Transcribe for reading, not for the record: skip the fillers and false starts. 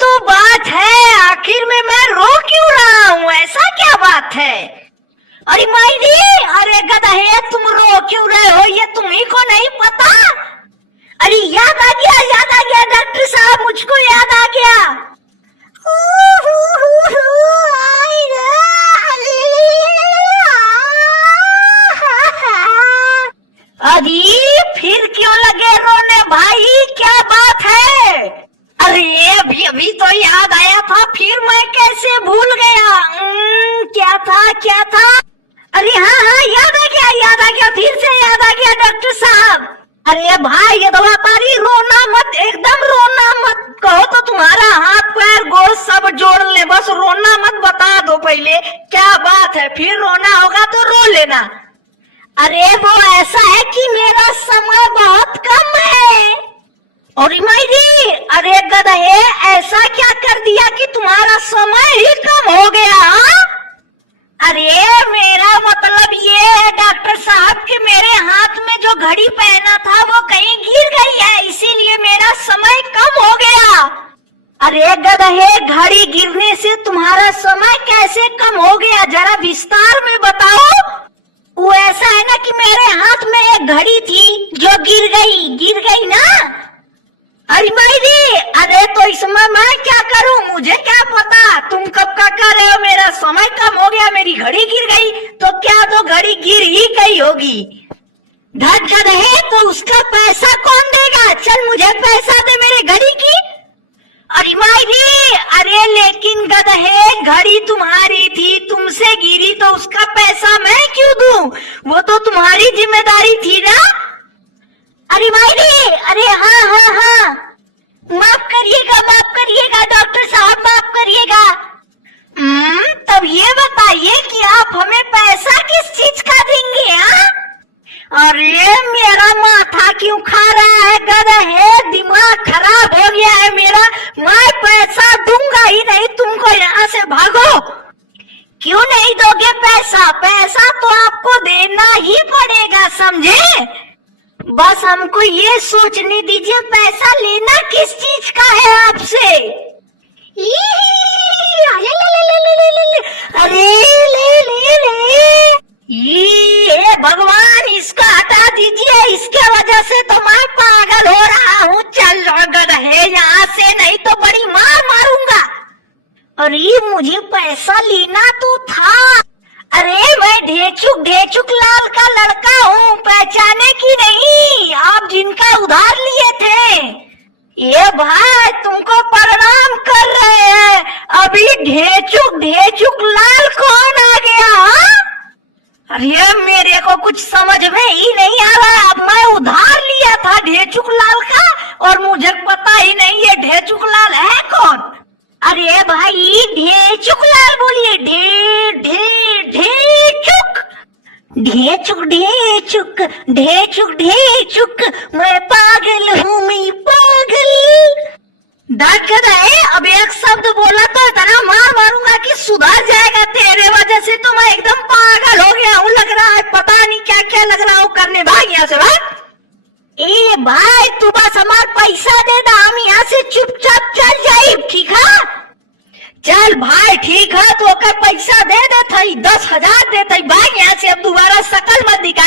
तो बात है, आखिर में मैं रो क्यों रहा हूँ? ऐसा क्या बात है? अरे मायरी, अरे गधे तुम रो क्यों रहे हो? ये तुम्ही को नहीं पता? अरे याद आ गया डॉक्टर साहब, मुझको याद आ गया। अरे फिर क्यों लगे रोने भाई, क्या बात है? अरे अभी तो याद आया था, फिर मैं कैसे भूल गया? क्या था? अरे हाँ याद आ गया, फिर से याद आ गया डॉक्टर साहब। अरे भाई ये दवा तारी, रोना मत, एकदम रोना मत। कहो तो तुम्हारा हाथ पैर गोड़ सब जोड़ ले, बस रोना मत, बता दो पहले क्या बात है, फिर रोना होगा तो रो लेना। अरे वो ऐसा है कि मेरा समय बहुत कम है। और मायरी, अरे गधे ऐसा क्या कर दिया कि तुम्हारा समय ही कम हो गया? अरे मेरा मतलब ये है डॉक्टर साहब कि मेरे हाथ में जो घड़ी पहना था वो कहीं गिर गई है, इसीलिए मेरा समय कम हो गया। अरे गधे, घड़ी गिरने से तुम्हारा समय कैसे कम हो गया, जरा विस्तार में बताओ। वो ऐसा है ना कि मेरे हाथ में एक घड़ी थी जो गिर गई ना। अरे मायरी, अरे तो इसमें मैं क्या करूं, मुझे क्या पता? तुम कब का कर रहे हो, मेरा समय कम हो गया, मेरी घड़ी गिर गई, तो क्या तो घड़ी गिर ही गई होगी। धक गधे, तो उसका पैसा कौन देगा? चल मुझे पैसा दे मेरे घड़ी की। अरे मायरी, अरे लेकिन गधे घड़ी तुम्हारी थी, तुमसे गिरी तो उसका पैसा मैं क्यों दूं? वो तो तुम्हारी जिम्मेदारी थी ना। अरे मायरी, अरे हाँ, माफ करिएगा डॉक्टर साहब, माफ करिएगा। तब ये बताइए कि आप हमें पैसा किस चीज का देंगे? अरे मेरा माथा क्यों खा रहा है गधे, दिमाग खराब हो गया है मेरा। मैं पैसा दूंगा ही नहीं तुमको, यहाँ से भागो। क्यों नहीं दोगे पैसा? पैसा तो आपको देना ही पड़ेगा, समझे? बस हमको ये सोचने दीजिए, पैसा लेना किस चीज का है आपसे? अरे ये भगवान, इसको हटा दीजिए, इसके वजह से तो मैं पागल हो रहा हूँ। चल गधे यहाँ से, नहीं तो बड़ी मार मारूंगा। अरे मुझे पैसा लेना तो था। अरे मैं ढेचुक लाल का लड़का हूँ, पहचाने की नहीं? आप जिनका उधार लिए थे। ये भाई तुमको प्रणाम कर रहे हैं। अभी ढेचुक लाल कौन आ गया? अरे मेरे को कुछ समझ में ही नहीं आ रहा। अब मैं उधार लिया था ढेचुक लाल का और मुझे पता ही नहीं ये ढेचुक लाल है कौन। अरे भाई ढेचुक लाल बोलिए, ढेचुक, मैं पागल हूँ, मैं पागल। डॉक्टर है, अब एक शब्द बोला तो इतना मार मारूंगा कि सुधर जाएगा। तेरे वजह से तो मैं एकदम पागल हो गया हूँ, लग रहा है पता नहीं क्या क्या लग रहा हूँ करने। भाग यहाँ से भाग। ए भाई तू बस हमारा पैसा दे दा, हम यहाँ से चुपचाप चल जाए, ठीक है? चल भाई ठीक है, तो पैसा दे देते 10,000 देते। भाग यहाँ से, अब दोबारा शकल मत दिखा।